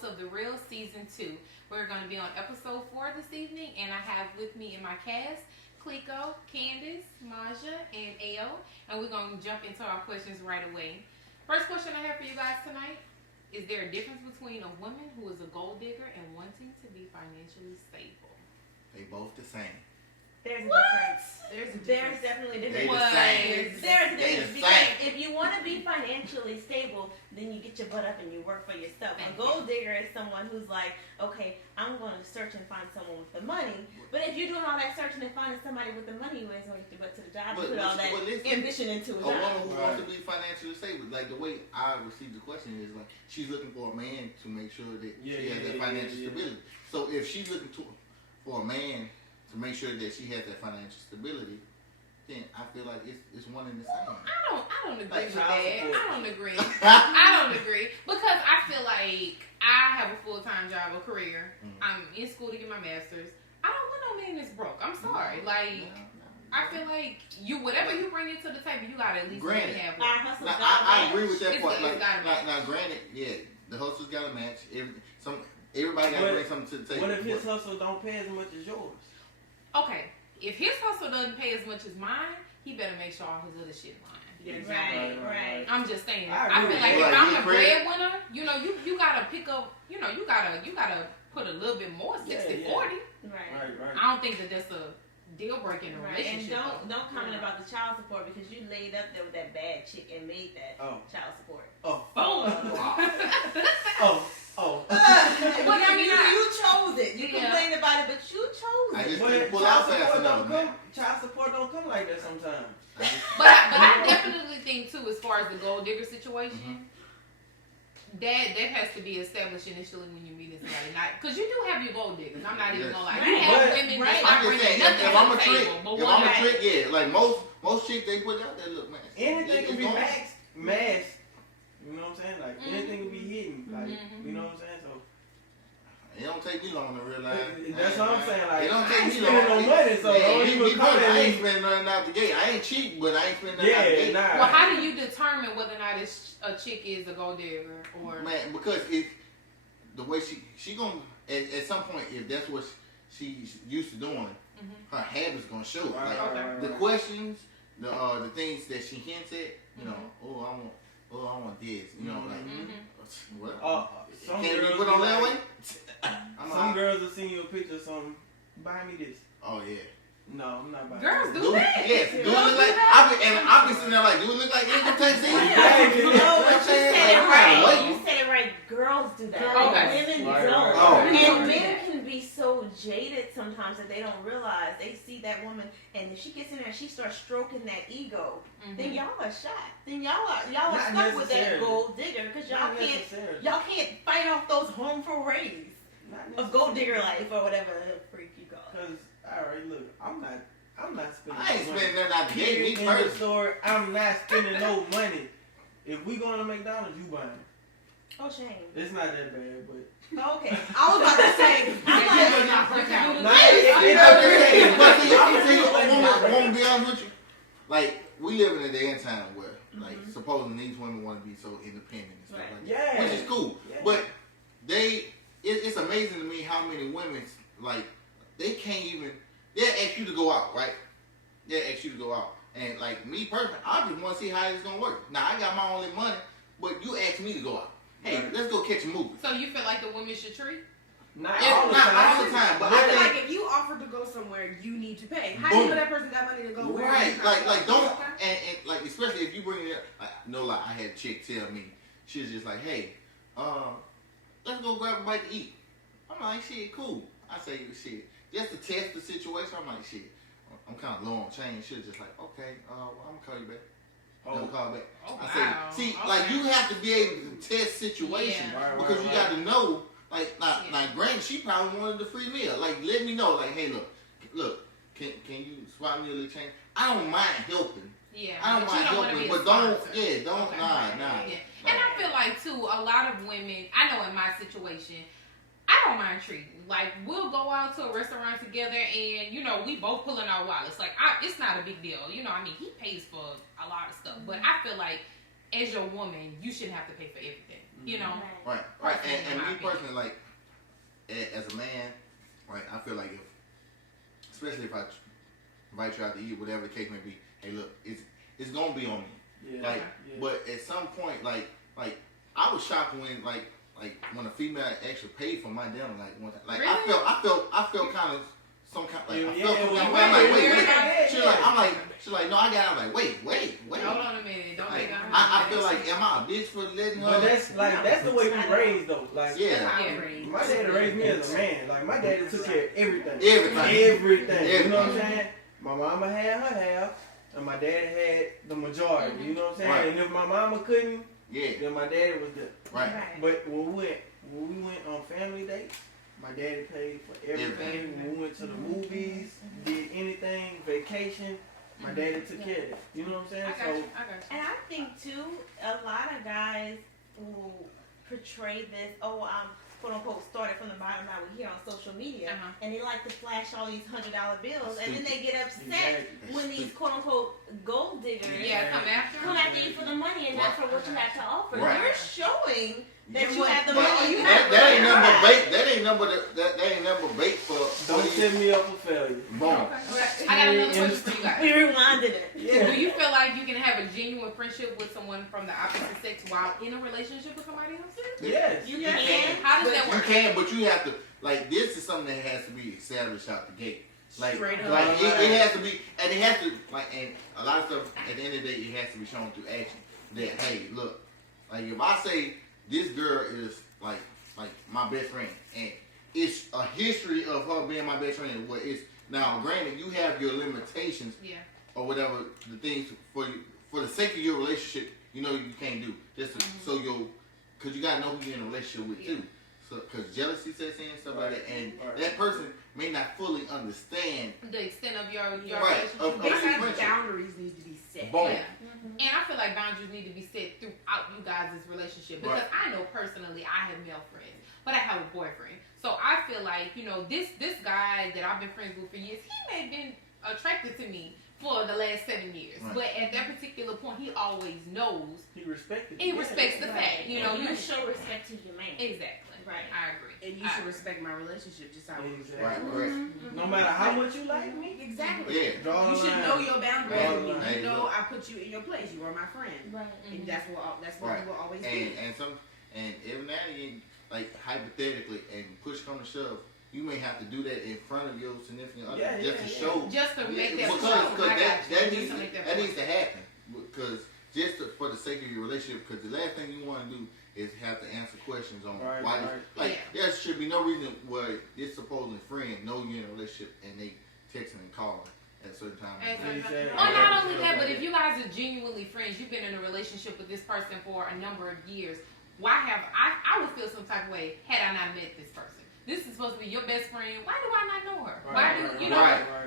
host of The Real Season 2. We're going to be on episode 4 this evening, and I have with me in my cast, Kleiko, Candace, Maja, and Ao, and we're going to jump into our questions right away. First question I have for you guys tonight, is there a difference between a woman who is a gold digger and wanting to be financially stable? They both the same. There's a difference. There's definitely a difference. There's a difference because if you want to be financially stable, then you get your butt up and you work for yourself. A gold digger is someone who's like, okay, I'm going to search and find someone with the money. But if you're doing all that searching and finding somebody with the money, you ain't going to get your butt to the job and put all that ambition into a job. A woman who wants to be financially stable, like the way I received the question is like she's looking for a man to make sure that she has that financial stability. So if she's looking for a man to make sure that she has that financial stability, then I feel like it's one and the same. I don't agree with that. I don't agree. I don't agree because I feel like I have a full-time job, a career. Mm-hmm. I'm in school to get my master's. I don't want no man that's broke. I'm sorry. Like I feel like whatever you bring into the table, you gotta at least have one. I agree with that part. Now, granted, the hustle's gotta match. Everybody gotta bring something to the table. What if his hustle don't pay as much as yours? Okay, if his hustle doesn't pay as much as mine, he better make sure all his other shit mine. Yeah, right. I'm just saying. I feel like if I'm the breadwinner, you gotta pick up. You gotta put a little bit more, 60-40. Right. I don't think that's a deal breaker in a relationship. And don't comment about the child support because you laid up there with that bad chick and made that child support. Well, I mean, you chose it. You complained about it, but you chose it. I just couldn't pull out fast enough, man. Child support don't come like that sometimes. But I definitely think too, as far as the gold digger situation, that has to be established initially when you're meeting somebody. Not because you do have your gold diggers. I'm not even gonna lie. You have women that's not bringing nothing to the table. If I'm a trick, like most chicks they put out there, look, man. Anything can be masked. You know what I'm saying? Like anything can be hidden. Like you know what I'm saying? So it don't take me long to realize. That's what I'm saying. Like it don't take me long. I ain't spending no money, so I ain't spending nothing out the gate. I ain't cheap, but I ain't spending nothing out the gate. Well, how do you determine whether or not a chick is a gold digger or? Man, because if the way she gonna at some point, if that's what she's used to doing, her habits gonna show. The questions, the things that she hints at, you know, I want this, you know, some can girls you put on that way? Some girls will send you a picture of something. Buy me this. Oh yeah. No, I'm not buying. Girls do that. Yes. Do it look like? I've been sitting there like, do it look like income tax season? No, but you said it right. You said it right. Girls do that. Women don't. And men can be so jaded sometimes that they don't realize. They see that woman, and if she gets in there and she starts stroking that ego, then y'all are shot. Then y'all are stuck with that gold digger because y'all can't fight off those home forays of gold digger life or whatever freak you call it. Because alright, look, I'm not spending. I ain't spending nothing out the gate. Me in the store, I'm not spending no money. If we going to McDonald's, you buying it. Oh, shame. It's not that bad, but. Okay. I was about to say. I'm gonna be honest with you. Like, we live in a day and time where, like, supposing these women want to be so independent and stuff like that, which is cool. Yeah. But it's amazing to me how many women, like, they can't even. They'll ask you to go out, right? They'll ask you to go out, and like me personally, I just want to see how it's gonna work. Now I got my only money, but you asked me to go out. Hey, let's go catch a movie. So you feel like the women should treat? Not all the time, but I feel like if you offer to go somewhere, you need to pay. How do you know that person got money to go where? Right, like don't, and like especially if you bring it up. Like, no lie, I had a chick tell me she was just like, hey, let's go grab a bite to eat. I'm like, shit, cool. I say, shit, just to test the situation. I'm like, shit, I'm kind of low on change. She was just like, okay, well, I'm gonna call you back. Never call back. I say, see, like you have to be able to test situations because you got to know. Like, granted, she probably wanted the free meal. Like, let me know. Like, hey, look, can you swap me a little change? I don't mind helping. Yeah, I don't mind helping, but don't, nah. Yeah. And I feel like too, a lot of women. I know in my situation, I don't mind treating. Like, we'll go out to a restaurant together, and you know, we both pull in our wallets. Like, it's not a big deal. You know, I mean, he pays for a lot of stuff, but I feel like as your woman, you shouldn't have to pay for everything. You know. Right. And me personally, like, as a man, right, I feel like especially if I invite you out to eat, whatever the case may be, hey, look, it's gonna be on me. Yeah. But at some point, like I was shocked when when a female actually paid for my dinner, Really? I felt kind of some kind like I felt some kind of way. I'm like, wait. She's like, no, I got it. I'm like, wait. Hold on a minute. Don't Like, make I feel like, am I a bitch for letting her? But that's the way we raised though. Like, yeah. My daddy raised me as a man. Like, my daddy took care of everything. Everything. You know what I'm saying? My mama had her half, and my daddy had the majority. You know what I'm saying? Right. And if my mama couldn't, Yeah. then my daddy was there. Right. But when we went on family dates, my daddy paid for everything. When we went to the movies, did anything, vacation, my daddy took care of it. You know what I'm saying? I got you. And I think too, a lot of guys will portray this, I'm quote unquote started from the bottom, now we're here on social media, and they like to flash all these $100 bills, and then they get upset when these quote unquote gold diggers come after you for the money and not for what you have to offer. Right. You're showing that you have the money. That ain't number bait. That ain't number bait for. Don't set me up for failure. Boom. I got another question for you guys. We rewinded it. Yeah. Do you feel like you can have a genuine friendship with someone from the opposite sex while in a relationship with somebody else? Yes. You can. can. How does that You work? can, but you have to. Like, this is something that has to be established out the gate. Like, Straight up. it has to be, and it has to, and a lot of stuff, at the end of the day, it has to be shown through action. That, hey, look, like, if I say this girl is, like my best friend, and it's a history of her being my best friend, what it's, now, granted, you have your limitations, or whatever, the things for the sake of your relationship, you can't do. Just because you got to know who you're in a relationship with, too. Because jealousy sets in and stuff like that, and that person may not fully understand the extent of your of relationship. Basically, boundaries need to be set. Boom. Yeah. And I feel like boundaries need to be set throughout you guys' relationship, because I know personally I have male friends, but I have a boyfriend. So I feel like, this guy that I've been friends with for years, he may have been attracted to me for the last 7 years. Right. But at that particular point, he always knows. He respected it. He respects the fact. You show respect to your man. Exactly. Right. I agree. And you should respect my relationship just how it is. Right. No matter how much you like me. Exactly. Yeah. You should know your boundaries. Hey, You know, look. I put you in your place. You are my friend. Right. And that's what we will always do. And every now and again, like, hypothetically, and push come to shove, you may have to do that in front of your significant other, just to show. Just to make that because show. that needs to happen. Because for the sake of your relationship, because the last thing you want to do is have to answer questions on why. Like, there should be no reason why this supposed friend know you're in a relationship and they texting and calling at a certain time. Well, not only that, but if you guys are genuinely friends, you've been in a relationship with this person for a number of years. Why have I would feel some type of way had I not met this person? This is supposed to be your best friend. Why do I not know her? Why do you know?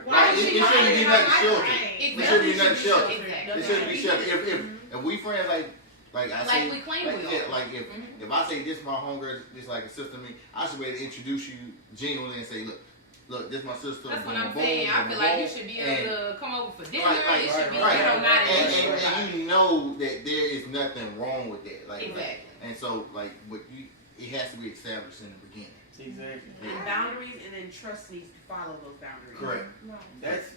Why It shouldn't be nothing sheltered. Exactly. It shouldn't be nothing sheltered. Exactly. It shouldn't be sheltered. If we friends like I say, we claim we are. like if I say this my homegirl, this like a sister to me, I should be able to introduce you genuinely and say, look, this my sister. That's what I'm saying. I feel like you should be able to come over for dinner. It should be, not an issue. And you know that there is nothing wrong with that. Like, exactly. And so, like, it has to be established in the beginning. Exactly. And boundaries, and then trust needs to follow those boundaries. Correct. That's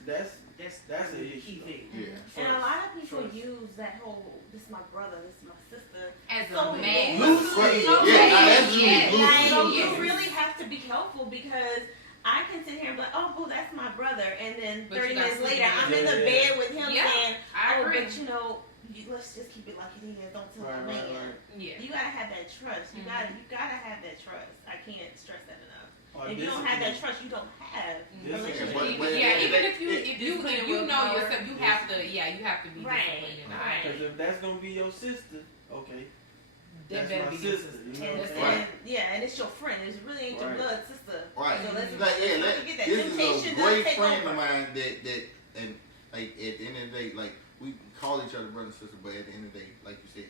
a key thing. Yeah. And a lot of people use that whole, this is my brother, this is my sister, as so a man. Loosely. So you really have to be careful, because I can sit here and be like, oh, boo, that's my brother, and then 30 minutes later, I'm in the bed with him saying, I agree. But let's just keep it like it is. Don't tell my man. Yeah. You gotta have that trust. You gotta have that trust. I can't stress that enough. If you don't discipline. have that trust, you don't have Discipline. relationship. Even if you know yourself, you have to be disciplined in the eye. Because if that's gonna be your sister, okay. That That's better my be sister. your You know what I'm Right. saying? And it's your friend. It really ain't your blood sister. Right. So let's Like, get that. this is Temptation a does great take friend over. of mine that and like at the end of the day, like, we call each other brother and sister, but at the end of the day, like you said,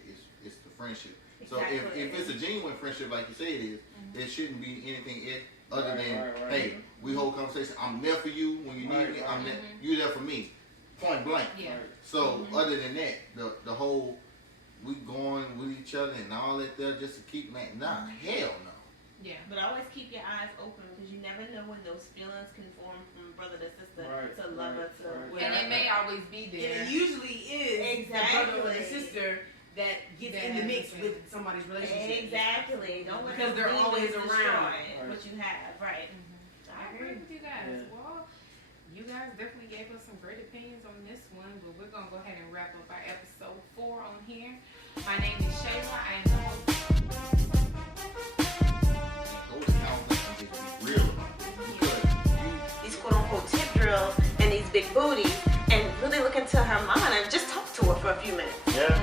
it's the friendship. So Exactly. if it's a genuine friendship, like you say it is, there shouldn't be anything other than hey, we hold conversation. I'm there for you when you need me. I'm there. You there for me. Point blank. Yeah. So other than that, the whole we going with each other and all that there just to keep man. Nah, hell no. Yeah. But always keep your eyes open because you never know when those feelings can form from brother to sister to lover to whatever. And it may always be there. And it usually is the brother or the sister that gets in the mix with somebody's relationship. Exactly. Don't let because they're always around what you have. Right. I agree with you guys. Well, you guys definitely gave us some great opinions on this one, but we're gonna go ahead and wrap up our episode 4 on here. My name is Shayla. I am the host. These quote unquote tip drills and these big booties, and really look into her mind and just talk to her for a few minutes. Yeah.